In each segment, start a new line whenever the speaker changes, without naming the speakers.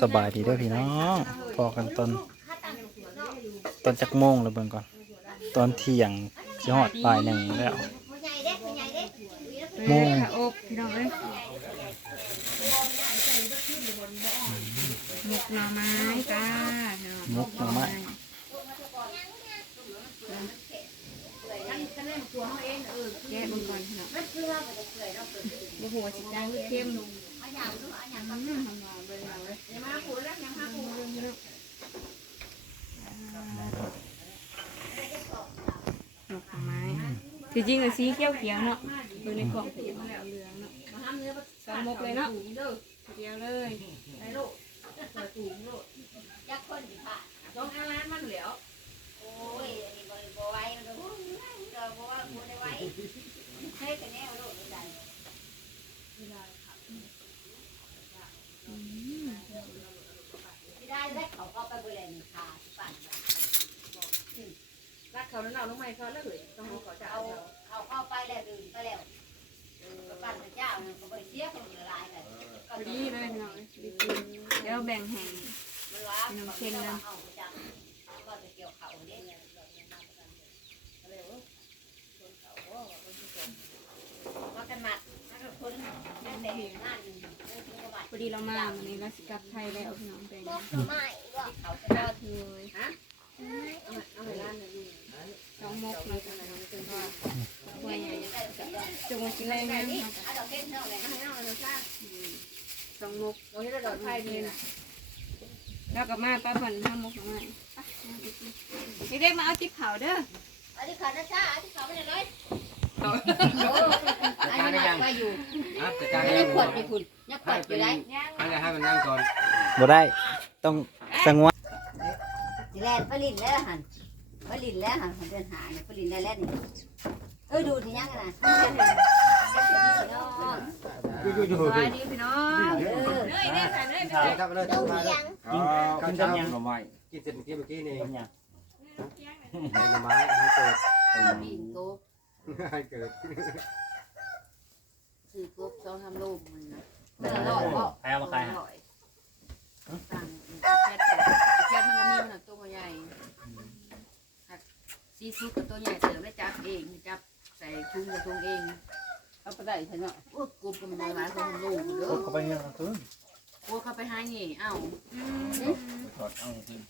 สบายดีเด้อพี่น้องพอกันตอนตอนจักโมงแล้วเบิ่งก่อน ตอนเที่ยงสิฮอดบ่ายหนึ่งแล้วโมง
ค่ะโอบพี่น้องเอ้ยหมกหน่อไม้จ้าเนาะ
มุกหน่อไม้
แกะมันก่อนพี่น้องโอ้โหสิจางหรือเข้มอืมทำมาเบิ่ง เอาเลยหมกหน่อไม้ที่จริงอะสีเขียวเขียวๆเนาะดูในกล่องเป็นเหลืองเนาะสองหมกเลยเนาะเดียวเลย
รักเขาแล้ว เราลงมาเขาแล้วเหยต้องเขาเขาจะ
เอา
เอา
เอาเข้าไปแล้วดื่มไปแล้วเออปั้นพระเจ้าเนี่ยก็บริเสียคนละลายเลย
ดีเลยพี่น้องเดี๋ยวแบ่งให้
มันว่าเอาประจำก็จะเกี่ยวเขาเนี่ยว่ากันหมัดคนนั่นเองงานหนึ่ง
พอดีเรามาวันนี้เราสิกลับไทยแล้วพี่น้องแบ่ง
เขาจะ
ก็คือ
เอา
มกินอะไรกันสองมุก
โอ้
ยเราดอกไผ่นี่น
แล้วกับมาป้าพันห้ามุกของมานี่เรียกมาเอาติ๊บเผาเด้อ
เอาติ๊บเผานะจ้าเอาติ๊บเผา
ไปหน่อย
อันนี้มา
อ
ยู่ยั
งขวดอยู่คุณยังขวดอยู่ไร
ให้ให้มันนั่งก่อน
บ่ได้ต้องสงวน
แล่ผลิตแล้วหันผลิตแล้วหันเดินหาเนี่ยผลิตแล้วแล้วนี่ เออดูที่ยังกันนะ
อยู่อยู่
สวัสดีพี่น้อง
เออ
เฮ้ยได้ค่ะเฮ้ย
ๆครับเลยมาแล้ว
กินกินกับหยัง
หน่อไม้กินเสร็จเมื่อกี้เมื่อกี้นี่
กับหยัง
หน่อไม้ให้เกิด
ปีนโกบ
ให้เกิด
ซื้อกบสองทำลูกมันนะมันอร่อยก็
ใครามาขายฮะ
สั่งแคทมันก็มีมันตัวใหญ่ซีฟู้ดกับตัวใหญ่เติมได้จับเองจับ ใส่ถุงกับถุงเอง
เอาไปได้ใช่ไหม
โอ้กลุ่มกับมันหลายคนลูกเด้
โอ้
อ
เขาไปยังกลางคืน
โอ้เขาไปหานี่เอ้า
ถอดเอาขึ้น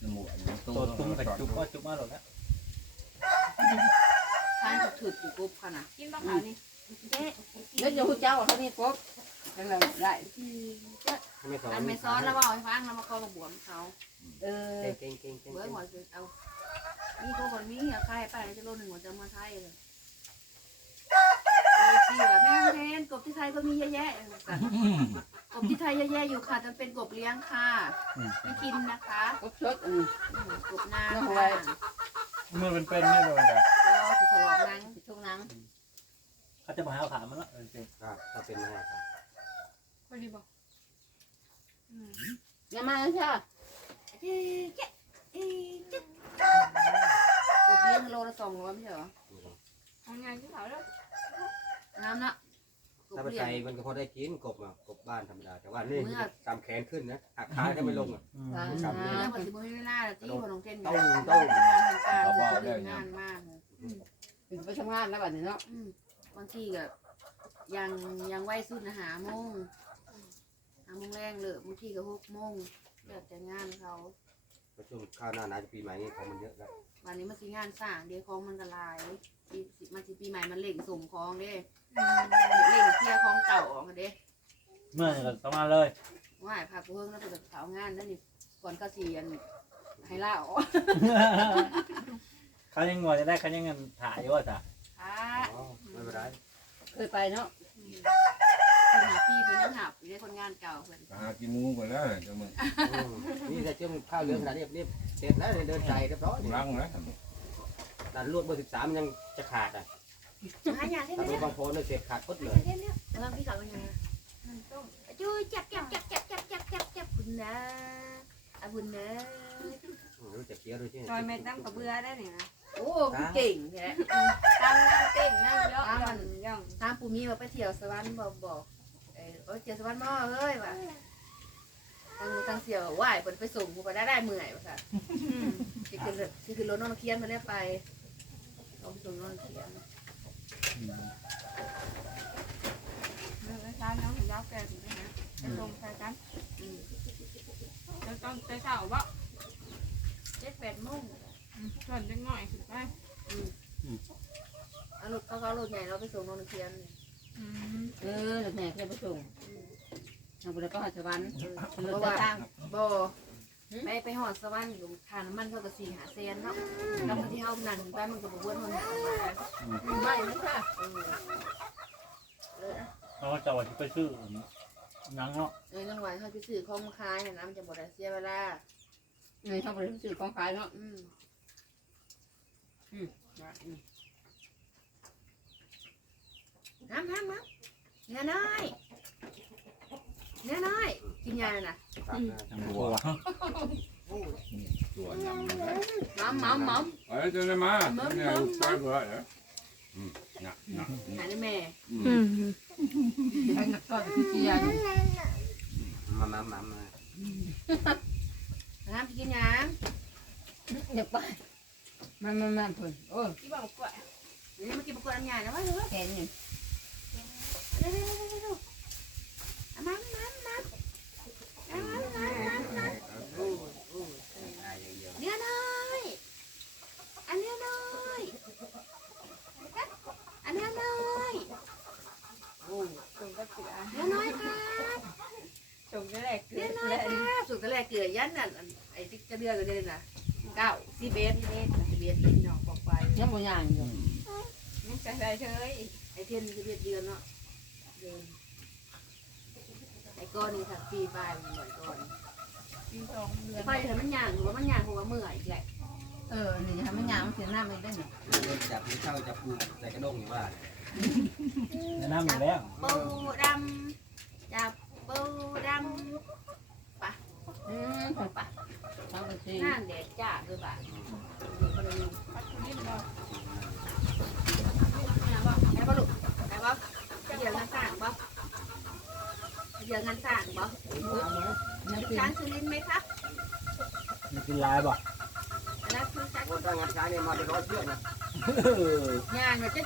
จมูกอันนี้
ตัวตุ้มกับจุ๊บก็จุ๊บมาหลดแล้ว
ทานถึกอยู่กลุ่มขนาด
กินบ้าเผานี่
แล้วจะหูเจ้าเขามีโกบยังไงได้
ไม่สอน
อันไม่ซ้อนแล้วบอกให้ฟังแล้วมาเข้ามาบวมเขา
เออ
เก่งเก่งเก่งเก่ง
เบื่อหัวจะเอา นี่ก็คนนี้อะใครไปแล้วจะโลหนึ่งหัวจะมาไทยเลยที่ว่าแม่แทนกบที่ไทยก็มีเยอะแยะกบที่ไทยเยอะแยะอยู่ค่ะจะเป็นกบเลี้ยงค่ะไม่กินนะคะ
โกบชดอืม
กบนา
เอา
ค่ะ
ไว้
มือเป็นเป็นนี่เลยจ้ะ
รอสลองนัง
ทุกนัง
เขาจะมาเอาขามันละจริง
ครับถ้าเป็นไม่ให้ครับ
พอดีบอก
อย่ามาใช่
กบเลี้ยงโลละสองร้อยไม่ใช่เหรอ
ทำงานที่เผาเด้อ
น้ำนะก
ถ้า
บ
ไป
เลี้ยง
ใส่มันก็พอได้กินกบอะกบบ้านธรรมดา แต่ว่านี่ตามแขนขึ้นนะหักขาก็ไม่ลงอะ
ครับ
เรื่องปฏิบัติไม่น่าที่คนของเทนงานงานมาก
ถึงไปทำงานแล้วแบบนี้เนาะ
บางทีก็ยังยังไหวสุดนะหาโมงหาโมงแรงเลยบางทีก็หกโมงเลิกแต่งานเขา
ช่วงข้าวหน้าหนาวปีใหม่นี่ของมันเยอะแล้ว
วันนี้มันสิงานสร้างเดี๋ยวของมันก็ลายปีมันสิปีใหม่มันเล่งส่งของเด้เล่งเคลียร์ของเก่าออกเด้
เมื่อก็ประมาณเลย
ว่าพากูเพิ่งแล้วไปเผางานนั่นนี่ก่อนก็เสียนให้ล่าออก
เขายังงอจะได้เขายังเงินถ่ายอยู่ว่าจ้ะ
ค่ะ
อ๋อไม่เป็นไร
เคยไปเนาะ
หาพี่เป็นยังหาอยู่ในคนงานเก่าเพิ่น
หากินหมูไปแล้วเจ้ามึง
นี่แต่เจ้าข้าวเหลืองขนาดนี้นี่เสร็จแล้วเดินใจเรียบร้อย
ล้างแล้ว
แต่ลวดเบอร์สิบสามมันยังจะขาดอะ
หาอย่างที่
ถ้า
นี่
เป็นบางโพนเลยเสร็จขาดปุ๊บเลย
แล้วพี่สาวเป็นยังไงจูจับจับจับจับจับจับจับจับคุณนะอาบุญนะ
รู้จักเคี้ยวด้วยใช่ไหม
จอยไม่ตั้งกับเบื่อได้เนี่ยนะ
โอ้เก่งแท้
ตั้งนั่งเก่งนั่งเยอะย่องย่อง
ตามปูมีว่าไปเที่ยวสวรรค์บอกบอก เออเที่ยวสวรรค์ม่อเฮ้ยว่ะเสียวว่ายเพิ่นไปส่งกูไปได้ได้เมื่อยว่าซั่น
อืม
สิขึ้นสิขึ้นรถน้องเคียนมาได้ไปเอาไปส่งน้องเคียน
เรื่องช้าน้องรับแกถึงนะไปส่งใครกัน
อืม
แล้วตอนไปเช้าบ่
เจ็ดแปดโมง
อืมส่วนจะง่อยขึ้นไป
เอารถเขาเขารถใหญ่เราไปส่งน้องเคียนนี่
อืม
เออหลัง แม่เคยไปส่งทางบุรีก็หาสวรรค์
เพ
รถ
ราะ
จะ
ว่า
ตั้ง
บ่ไปไปหอดสวรรค์อยู่ทานน้ำมันเขาก็สี่หาเซนเนาะแล้วคนที่เฮานั่งไปมันก็บ่เบิ่นมันหามา
ไม่นะค่ะ
เออเออ
เขาจะว่าที่ไปซื้อนังเนาะ
เออจังหวะเขาสิซื้อของมาขายน่ะนะมันจะบ่ได้เสียเวลา
เงินเขาบริสุทธิ์ของขายเนาะ
อืมน้ำน้ำน้ำเน้าน้อยน้าน้อยกินยาน่ะ
นะ
จังหวะ
ตัวยังห
มัมหมัมหมัม
เอ้ยเจะได้มาเนี่ยลูกไปเบื่อเหรออืมหนักหนัก
หาได้แม่
อืม
ไอ้นักตอนที่เกียร์
มามามามา
น้ำกินยา
เดี๋ยวไปมันมันมันเพิ่นโอ้
ยกินบอกกล้วยนี่มากินบอกกล้วยน้ำยา
แล้
ววะเด้อแขนนี่
ส่งก็เสือ
เนื้อน้อยครับ
ส่งก็แหลกเกลือ
อนน้อยค่ะสุดตะแรกเกลือยันนั่นอันไอ้ที่จะเดือนก็เดือน่ะเก้าสิบเอ็ดสิบเอ็ดสิบเอ็ดน้องบอกไป
ยังบ่ย่างอยู่
นี่จะได้เฉย
ไอ้เทียนสิบเอ็ดเดือนเนาะ เดือนไอ้ก้อนนี่ค่ะปีปลายมันบ่อยก้อน
ปีสองเดือน
ไปเถอะมันย่างหัวมันย่างหัวเมื่อยอีกแหละ
เออนี่ทำให้ย่างมันเสียหน้าไม่ได้เนี่ย
จับที่เข้าจับปูใส่กระด้งอยู่ว่า
แนะนำอยู่แล้ว
ปูดำจับปูดำ
อืมพุ่นปะทำไปสิ
นั่นเด็ดจ้าด้วยบ่า
พัดนิดเดียว
ได้ปะลูกได้ปะเดี๋ยวงานสร้างปะเดี๋ยวงานสร้างปะ
นั่นคือ
ช้างสุรินทร์ไหมครับ
มีกินลายบ่
อันนั้นคือช้าง
คนตั้งงานช้างเนี่ยมาเป็นร้อยเชือกนะ
งานมันจะ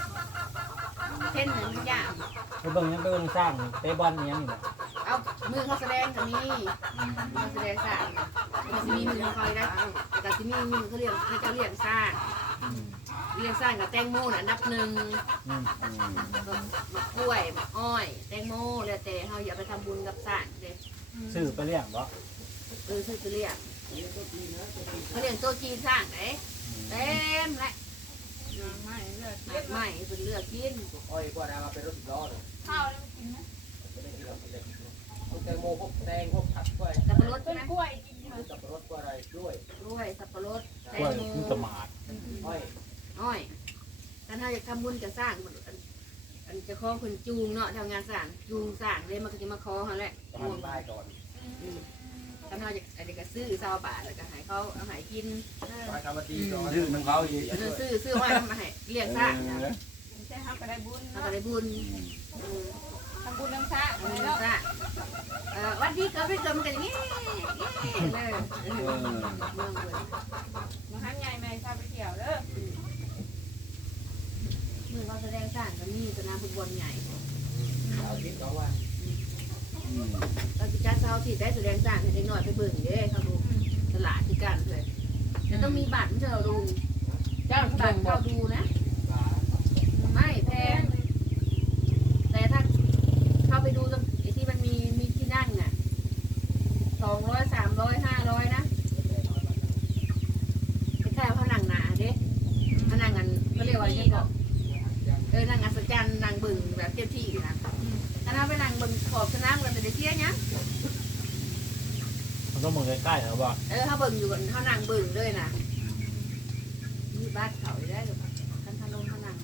เช่นหนึ่งอย่าง
ไปเบิ่งยังไปเบิ่งสร้างเตะบอลนี่ยังนี่บ่
เอามือเขาแสดงกับมีมือแสดงสร้างมันจะมีมือคอยได้แต่ที่มีมือเขาเรียกเขาจะเรียกสร้าง
อืม
เรียกสร้างกับแตงโมน่ะนับหนึ่ง
อืม
มะกล้วยมะอ้อย แตงโมแล้วแต่เขาอยากไปทำบุญกับสร้างเด็
ซื้อไปเลี้ยงบ่
เออซื้อไปเรียกเขาเรียกโต๊ะจีนสร้างไหนเต็มและ
ไม่เลือด
หมากใหม่เป็นเลือกกิน
อ้อยกว่าดามาเป็นรถสิบล้อเลย
ข้าวแล้วกินไหม
พวกแตงโมพวกแตงพวกผักกล้วย
สับปะรด
ต้
ใช่
น
ไหม
กล้วยกินเลย
สับปะรดกว่าอะไรด้วย
กล้วยสับปะรดแต
กล้วย
งโม
มันจะหมาด
อ้อย
อ้อยถ้าเราอยากทำบุญกับสร้างมันอันอันจะขอคนจูงเนาะทำงานสร้างจูงสร้างเลยมันก็จะมาขอเขาแหละ
ตอนบ่ายก่อน
ถ้าเราอยากอะไรก็ซื้อซาวบาทแล้วก็ให้เขาเอาให้กิน
บ่ายกรรมตีก่อน
ชื่อมันเขาอีก
เออซื้อซื้อไว้มาให้เลี้ยงสร้างนะ
ใช่ครับก็ได้บุญ
เขา
เนาะ
ก็ได้บุญเออ
ทำบุญน้ำชา
เอา
เล
เลี้
ย
ยง
เนาะ
เออวันดีเกิดไม่เกิดมันอย่างนี้เลยมา
หันใหญ่ไหม่พาไปเที่ยวเด้อ
มือเขาแสดงสร้างก็มีสนามฟุตบอลใหญ่
เอาทิศสองวัน
เราจะกาเช้าที่ได้แสดงสร้างให้เด็กหน้อยไปเบิ่งเด้เขาดูตลาดที่กันเลยจะต้องมีบัตรมันจะเราดู
เจ้า
บัตรเข้าดูนะ ไม่แพง แต่ถ้าเข้าไปดูตรงไอ้ที่มันมีมีที่นั่งน่ะสองร้อยสามร้อยห้าร้อยนะแค่เขานั่งหนาเด้เขานั่ง กันเขาเรียกว่าอะไรก็เออนั่งอัศจรรย์นั่งบึงแบบเทียบที่นะถ้าเราไปนั่งบึงขอบสนามกันแต่เดี๋ยวเที่ยงยัง
มันต้องมือใกล้ๆเหรอบ่
เออเขาเบิ่งอยู่กันเขานั่งเบิ่งเลยนะมีบ้านเขาอยู่ได้หรือเปล่าท่านท่านลงเขานั่ง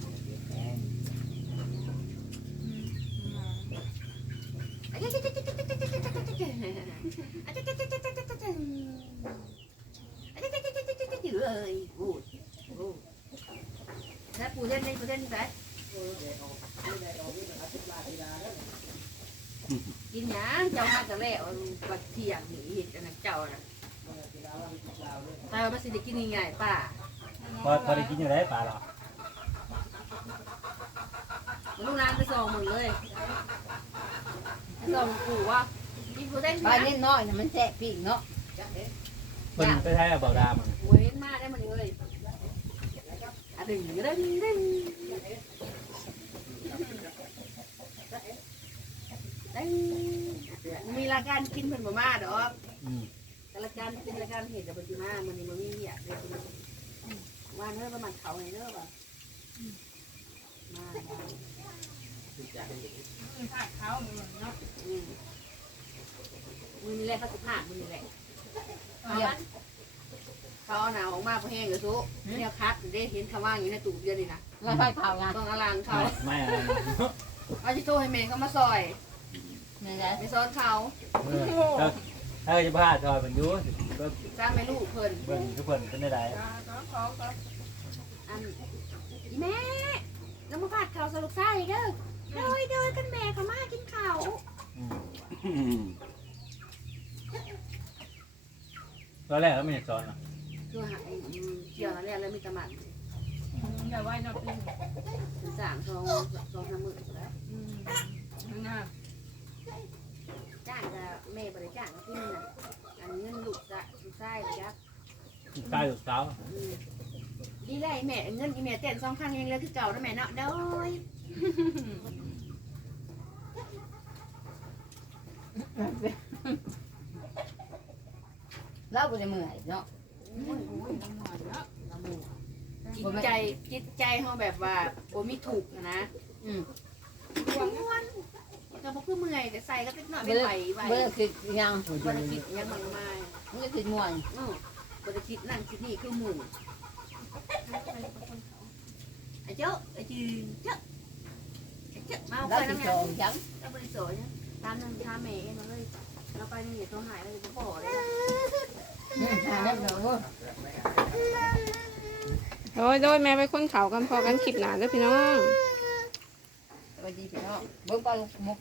เลยพูดพูด แล้วปูเล่นเล่นปูเล่นนี่ไปกินหยังเจ้ามากับจะแล้วบัดเที่ยงหนีเห็ดอันนั้นเจ้าน่ะตายว่ามันสิได้กินง่ายๆป้า
พอพอได้กินอยู่ได้ปลาหรอ
ลูกนางไปส่งหมดเลยไปส่งปู่ว่าพี่ผู้ได้
ปลานิดน้อยน่ะมันแซ่บปีกเนาะ
เพิ่นไปใช้เบาดามัน
เว้นมาได้มันเลย ดึงดึงดึงดึงมีรายการกินเพิ่นบ่มาดอกแต่รายการกินรายการเห็ดแต่ปัจจุบันมันนี่มันมีอยากเด็กว่าเนื้อประมาณเขาไงเนื้อป่ะมาอืมมือนี่แหละเขาสิผ่านมือนี่แหละ
เยี่ยม
เขาเอาหนาวออกมาเพราะแห้งอยู่ทุกเนี่ยคัดได้เห็นเขาว่างอยู่ในตู้เดียวนี่นะ
แล้วค่อยข่าวงาน
ต้องอลังเขา
ไม่ไม่อะไรนะ
เอาจิโต้ให้เมย์เขามาซอย
นี่นะ
ไปซ้อนเขา
เออถ้าถ้าจะพลาดทอยเป็นอยูก็
จ้างแม่ลูกเพิ่น
เบิ่งทุกคนเป็นได้ไร
อันอีแม่แล้วมาผัดเขาวสลุกไส้เด้อเดินเดินกันแม่เขามากินข้าว
ตอนแรกก็ไม่อยากสอนหรอก
คือหาไอ้เกี่ยวนั่นแหละแล้วมีตะมัน
อย่าไหว้นอกเรื่อง
ถึงสามสองสองสามหมื่นแล้ว
อืมข้างหน้า
จ้างจะแม่บริจางที่นี่นะอันเงินลูกจะลูกไส้เลยครับ
กายอยู่สาว
อืมดีเลยแม่เงินอีแม่เต้นสองข้างยังเหลือคือเก่านะแม่เนาะเด้อย
เราบ่ได้เมื่อยเนาะ
จิตใจจิตใจเขาแบบว่าโอ้มีถูกนะ
อืม
ม่วนม่วนแต่พอคือเมื่อยแต่ใส่ก็ติดหน่อย
บ่
ไม่
ได้
ไหวไหว
บ่ได้คิดยัง
บริคิดยังมันมา
บ่ได้คิดม่วน
อือบ่ได้คิดนั่นคิดนี่คือหมู่ไอ้เจ้าไอ้จืนเจ้าไอ้เจ้ามาเอา
เรา
ไป
สิ
น้ำ
โช
ยา
ว์จัง
เราบริสุทธิ์เนี่ยตามนั่นตามแม่มาเลยเราไปนี่ตัวหายเลยจะพอเลย
โดยโดยแม่ไปคนเขากันพอกันคลิปหนาเด้อพี่น้อง
สวัสดีพี่น้องเบิ่งปลาลูกมุก